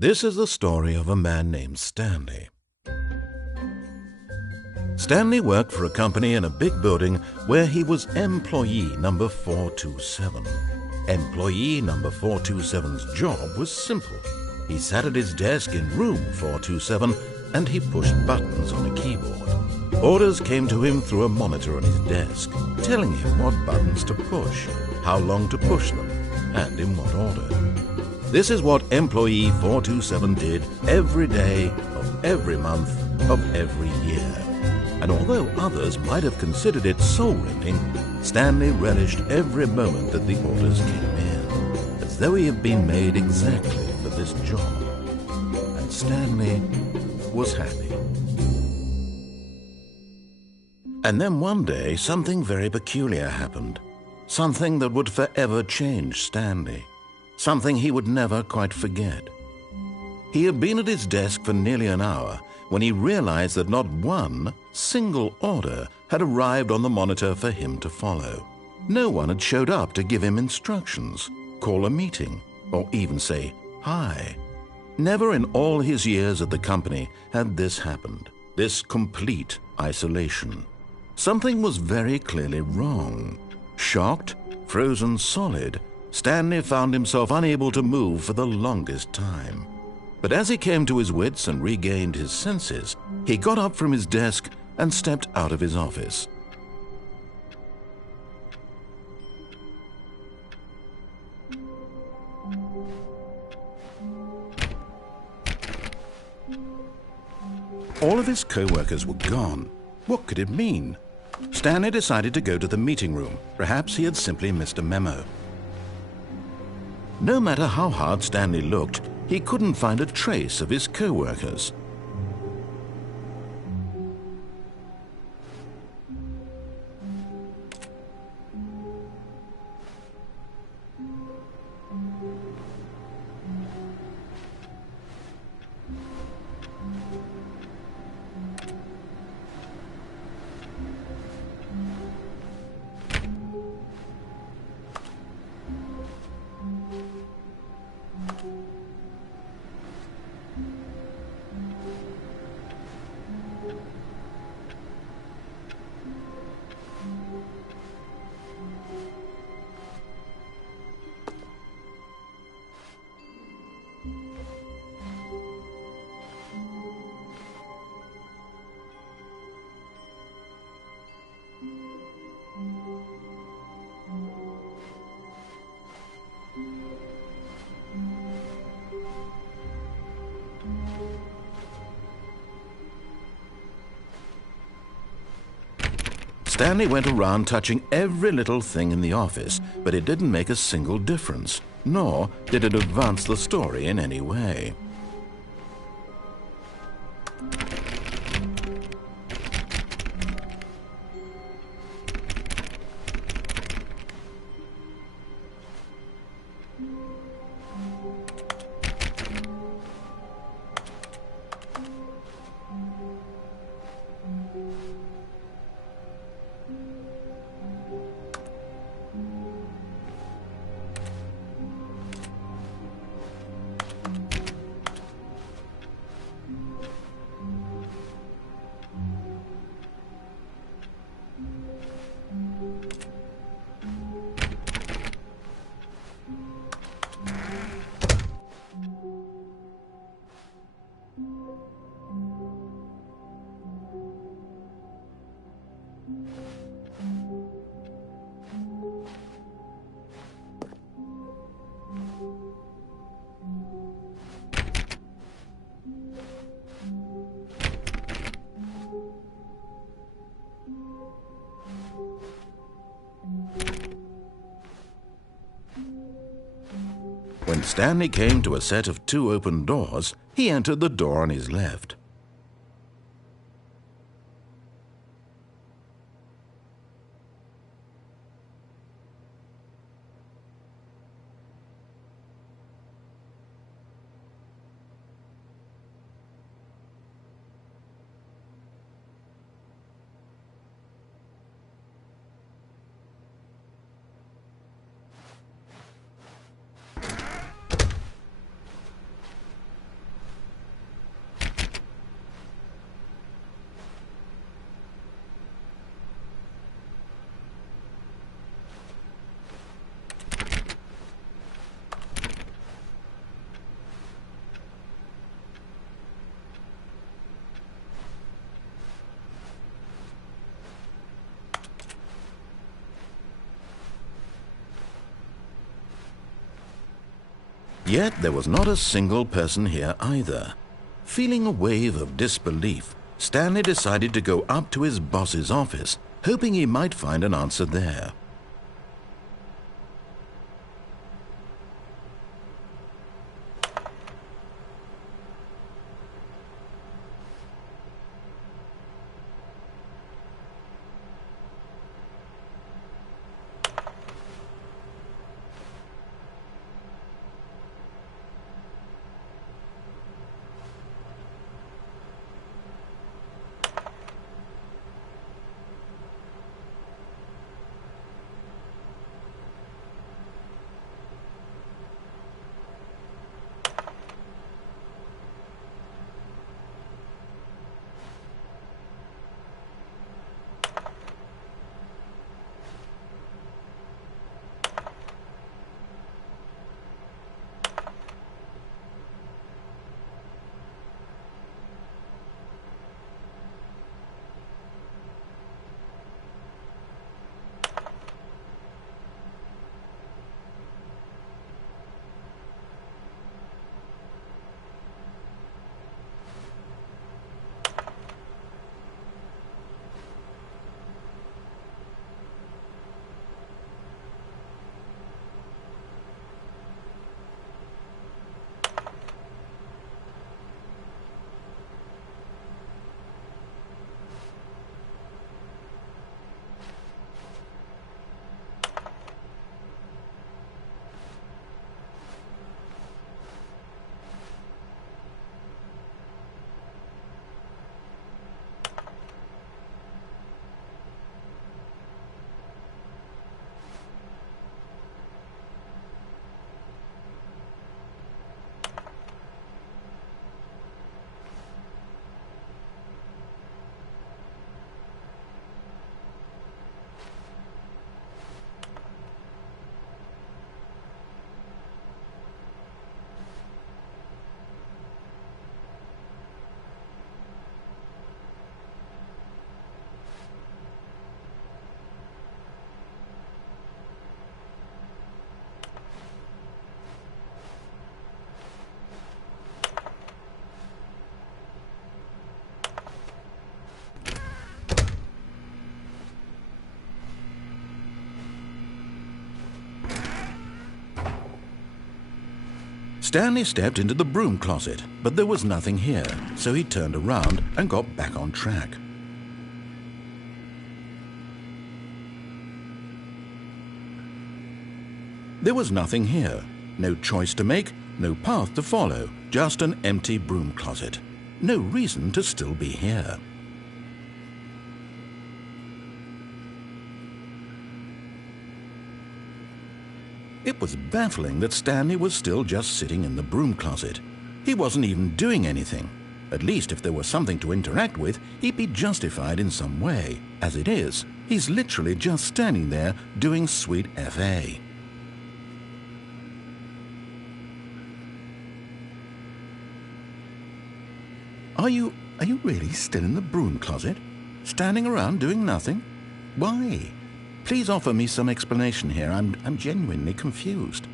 This is the story of a man named Stanley. Stanley worked for a company in a big building where he was employee number 427. Employee number 427's job was simple. He sat at his desk in room 427 and he pushed buttons on a keyboard. Orders came to him through a monitor on his desk, telling him what buttons to push, how long to push them, and in what order. This is what employee 427 did every day of every month of every year. And although others might have considered it soul-rending, Stanley relished every moment that the orders came in, as though he had been made exactly for this job. And Stanley was happy. And then one day, something very peculiar happened. Something that would forever change Stanley. Something he would never quite forget. He had been at his desk for nearly an hour when he realized that not one single order had arrived on the monitor for him to follow. No one had showed up to give him instructions, call a meeting, or even say hi. Never in all his years at the company had this happened, this complete isolation. Something was very clearly wrong. Shocked, frozen solid, Stanley found himself unable to move for the longest time. But as he came to his wits and regained his senses, he got up from his desk and stepped out of his office. All of his co-workers were gone. What could it mean? Stanley decided to go to the meeting room. Perhaps he had simply missed a memo. No matter how hard Stanley looked, he couldn't find a trace of his co-workers. Stanley went around touching every little thing in the office, but it didn't make a single difference, nor did it advance the story in any way. When Stanley came to a set of 2 open doors, he entered the door on his left. Yet there was not a single person here either. Feeling a wave of disbelief, Stanley decided to go up to his boss's office, hoping he might find an answer there. Stanley stepped into the broom closet, but there was nothing here, so he turned around and got back on track. There was nothing here, no choice to make, no path to follow, just an empty broom closet. No reason to still be here. It was baffling that Stanley was still just sitting in the broom closet. He wasn't even doing anything. At least if there was something to interact with, he'd be justified in some way. As it is, he's literally just standing there doing sweet FA. Are you really still in the broom closet? Standing around doing nothing? Why? Please offer me some explanation here. I'm genuinely confused.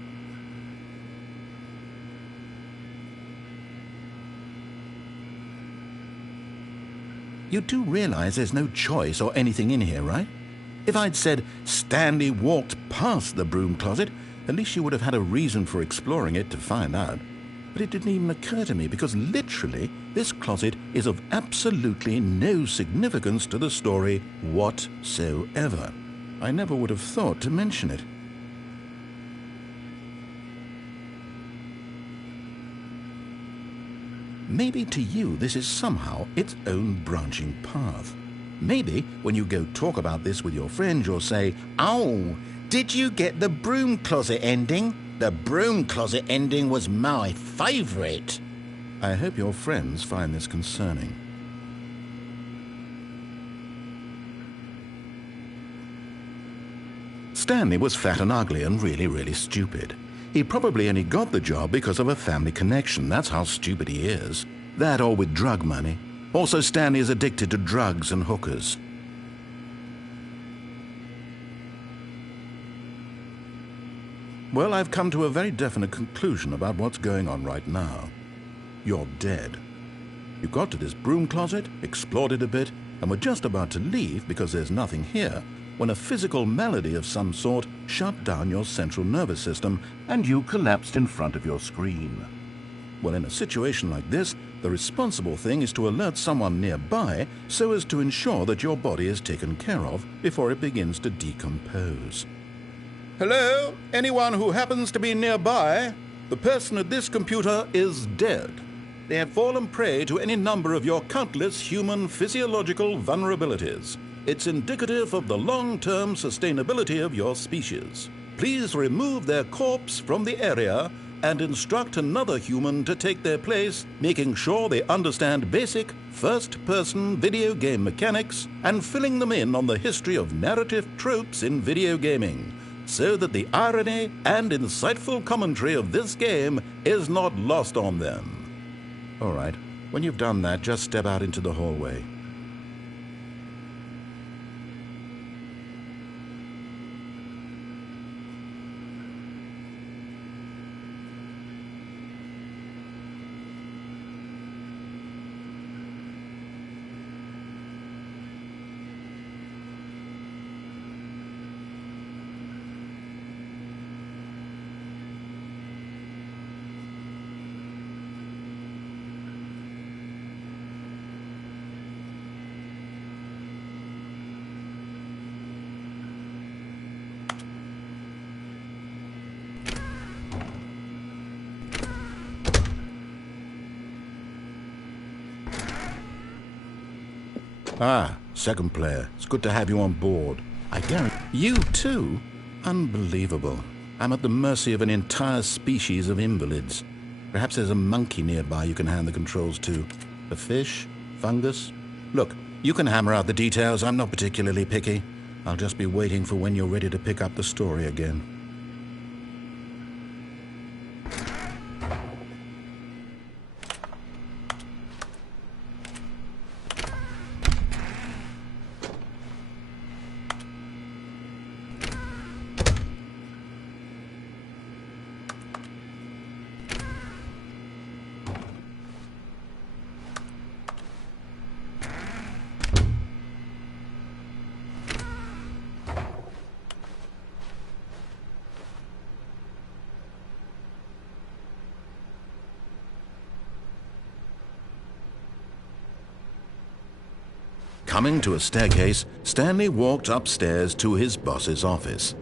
You do realize there's no choice or anything in here, right? If I'd said Stanley walked past the broom closet, at least you would have had a reason for exploring it to find out. But it didn't even occur to me because literally this closet is of absolutely no significance to the story whatsoever. I never would have thought to mention it. Maybe to you this is somehow its own branching path. Maybe when you go talk about this with your friends you'll say, "Oh, did you get the broom closet ending? The broom closet ending was my favourite." I hope your friends find this concerning. Stanley was fat and ugly and really stupid. He probably only got the job because of a family connection. That's how stupid he is. That or with drug money. Also, Stanley is addicted to drugs and hookers. Well, I've come to a very definite conclusion about what's going on right now. You're dead. You got to this broom closet, explored it a bit, and were just about to leave because there's nothing here, when a physical malady of some sort shut down your central nervous system and you collapsed in front of your screen. Well, in a situation like this, the responsible thing is to alert someone nearby so as to ensure that your body is taken care of before it begins to decompose. Hello? Anyone who happens to be nearby? The person at this computer is dead. They have fallen prey to any number of your countless human physiological vulnerabilities. It's indicative of the long-term sustainability of your species. Please remove their corpse from the area and instruct another human to take their place, making sure they understand basic first-person video game mechanics and filling them in on the history of narrative tropes in video gaming, so that the irony and insightful commentary of this game is not lost on them. All right, when you've done that, just step out into the hallway. Ah, second player. It's good to have you on board. I guarantee... You too? Unbelievable. I'm at the mercy of an entire species of invalids. Perhaps there's a monkey nearby you can hand the controls to. A fish? Fungus? Look, you can hammer out the details. I'm not particularly picky. I'll just be waiting for when you're ready to pick up the story again. Coming to a staircase, Stanley walked upstairs to his boss's office.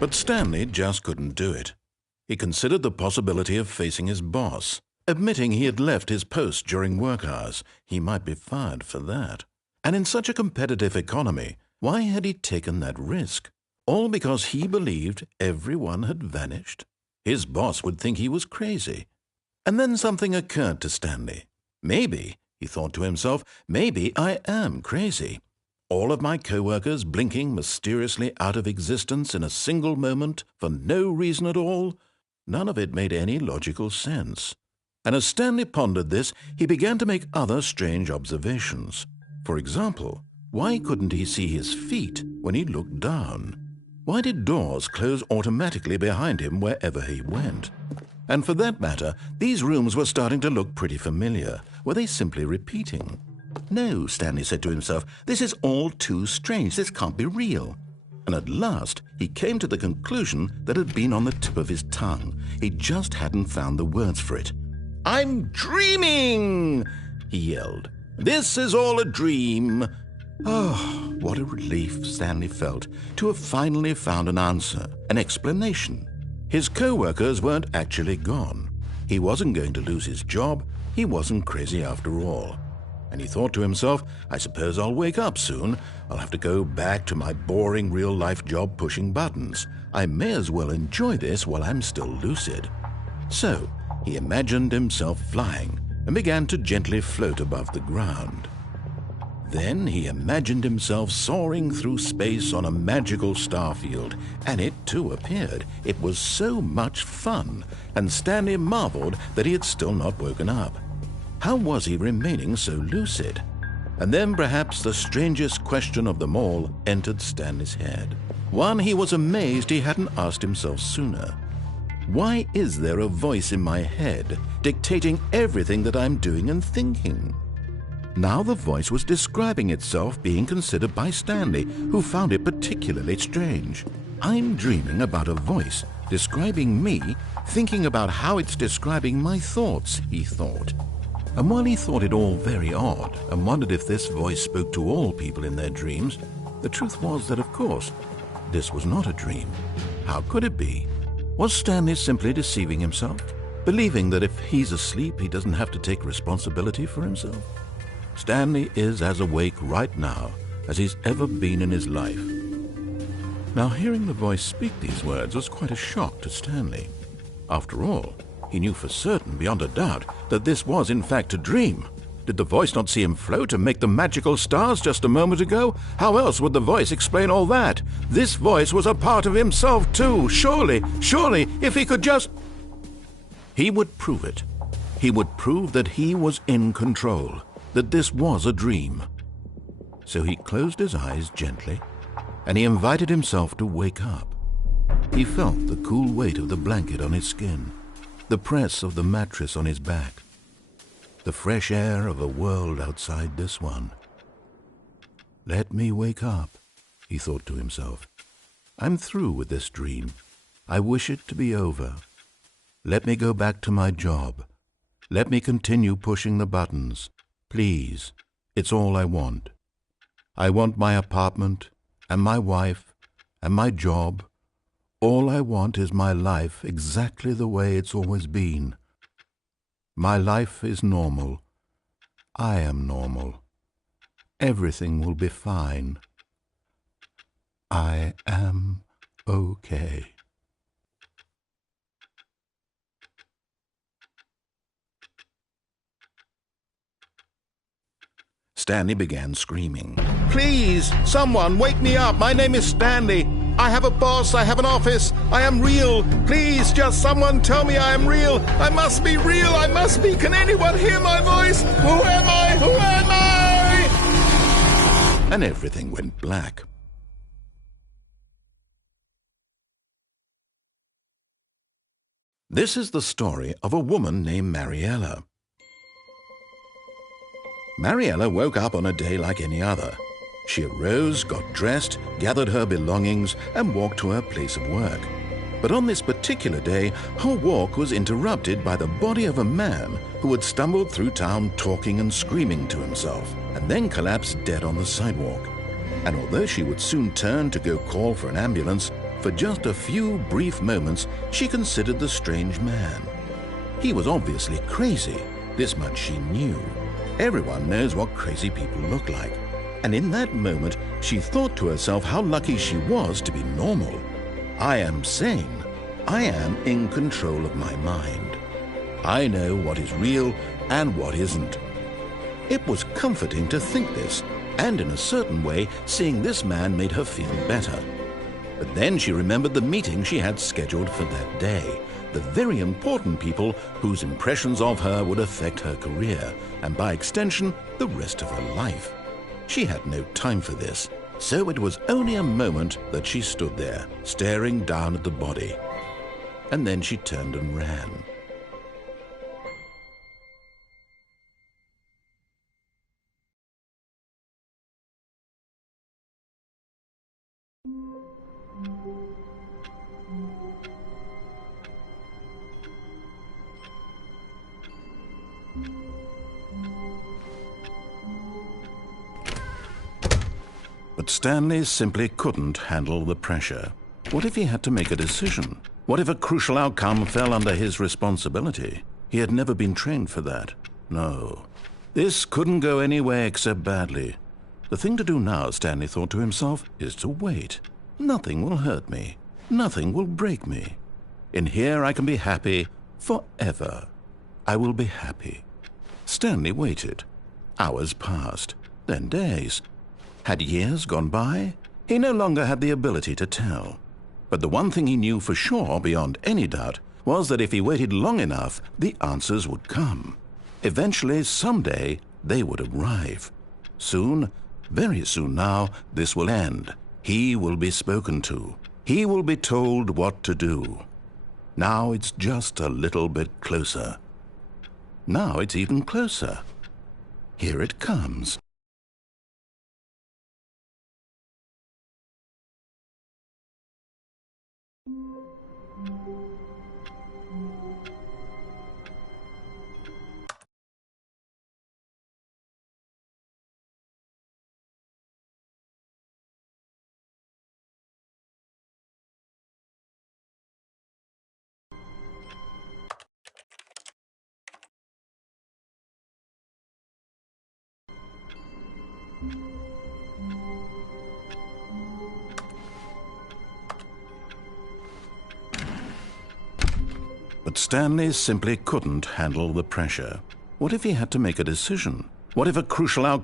But Stanley just couldn't do it. He considered the possibility of facing his boss. Admitting he had left his post during work hours, he might be fired for that. And in such a competitive economy, why had he taken that risk? All because he believed everyone had vanished? His boss would think he was crazy. And then something occurred to Stanley. Maybe, he thought to himself, maybe I am crazy. All of my co-workers blinking mysteriously out of existence in a single moment for no reason at all? None of it made any logical sense. And as Stanley pondered this, he began to make other strange observations. For example, why couldn't he see his feet when he looked down? Why did doors close automatically behind him wherever he went? And for that matter, these rooms were starting to look pretty familiar. Were they simply repeating? No, Stanley said to himself, this is all too strange. This can't be real. And at last, he came to the conclusion that had been on the tip of his tongue. He just hadn't found the words for it. "I'm dreaming!" he yelled. "This is all a dream." Oh, what a relief Stanley felt to have finally found an answer, an explanation. His co-workers weren't actually gone. He wasn't going to lose his job. He wasn't crazy after all. And he thought to himself, I suppose I'll wake up soon. I'll have to go back to my boring real-life job pushing buttons. I may as well enjoy this while I'm still lucid. So he imagined himself flying and began to gently float above the ground. Then he imagined himself soaring through space on a magical starfield, and it too appeared. It was so much fun, and Stanley marveled that he had still not woken up. How was he remaining so lucid? And then perhaps the strangest question of them all entered Stanley's head. One he was amazed he hadn't asked himself sooner. Why is there a voice in my head dictating everything that I'm doing and thinking? Now the voice was describing itself being considered by Stanley, who found it particularly strange. I'm dreaming about a voice describing me, thinking about how it's describing my thoughts, he thought. And while he thought it all very odd and wondered if this voice spoke to all people in their dreams, the truth was that, of course, this was not a dream. How could it be? Was Stanley simply deceiving himself, believing that if he's asleep, he doesn't have to take responsibility for himself? Stanley is as awake right now as he's ever been in his life. Now, hearing the voice speak these words was quite a shock to Stanley. After all, he knew for certain, beyond a doubt, that this was in fact a dream. Did the voice not see him float and make the magical stars just a moment ago? How else would the voice explain all that? This voice was a part of himself too. Surely, if he could just... He would prove it. He would prove that he was in control, that this was a dream. So he closed his eyes gently, and he invited himself to wake up. He felt the cool weight of the blanket on his skin, the press of the mattress on his back, the fresh air of a world outside this one. Let me wake up, he thought to himself. I'm through with this dream. I wish it to be over. Let me go back to my job. Let me continue pushing the buttons. Please, it's all I want. I want my apartment and my wife and my job. All I want is my life exactly the way it's always been. My life is normal. I am normal. Everything will be fine. I am okay. Stanley began screaming. Please, someone, wake me up. My name is Stanley. I have a boss. I have an office. I am real. Please, just someone tell me I am real. I must be real. I must be. Can anyone hear my voice? Who am I? Who am I? And everything went black. This is the story of a woman named Mariella. Mariella woke up on a day like any other. She arose, got dressed, gathered her belongings, and walked to her place of work. But on this particular day, her walk was interrupted by the body of a man who had stumbled through town talking and screaming to himself, and then collapsed dead on the sidewalk. And although she would soon turn to go call for an ambulance, for just a few brief moments she considered the strange man. He was obviously crazy. This much she knew. Everyone knows what crazy people look like. And in that moment, she thought to herself how lucky she was to be normal. I am sane. I am in control of my mind. I know what is real and what isn't. It was comforting to think this, and in a certain way, seeing this man made her feel better. But then she remembered the meeting she had scheduled for that day, the very important people whose impressions of her would affect her career, and by extension, the rest of her life. She had no time for this, so it was only a moment that she stood there, staring down at the body. And then she turned and ran. But Stanley simply couldn't handle the pressure. What if he had to make a decision? What if a crucial outcome fell under his responsibility? He had never been trained for that. No. This couldn't go any way except badly. The thing to do now, Stanley thought to himself, is to wait. Nothing will hurt me. Nothing will break me. In here I can be happy forever. I will be happy. Stanley waited. Hours passed, then days. Had years gone by? He no longer had the ability to tell. But the one thing he knew for sure, beyond any doubt, was that if he waited long enough, the answers would come. Eventually, someday, they would arrive. Soon, very soon now, this will end. He will be spoken to. He will be told what to do. Now it's just a little bit closer. Now it's even closer. Here it comes. But Stanley simply couldn't handle the pressure. What if he had to make a decision? What if a crucial outcome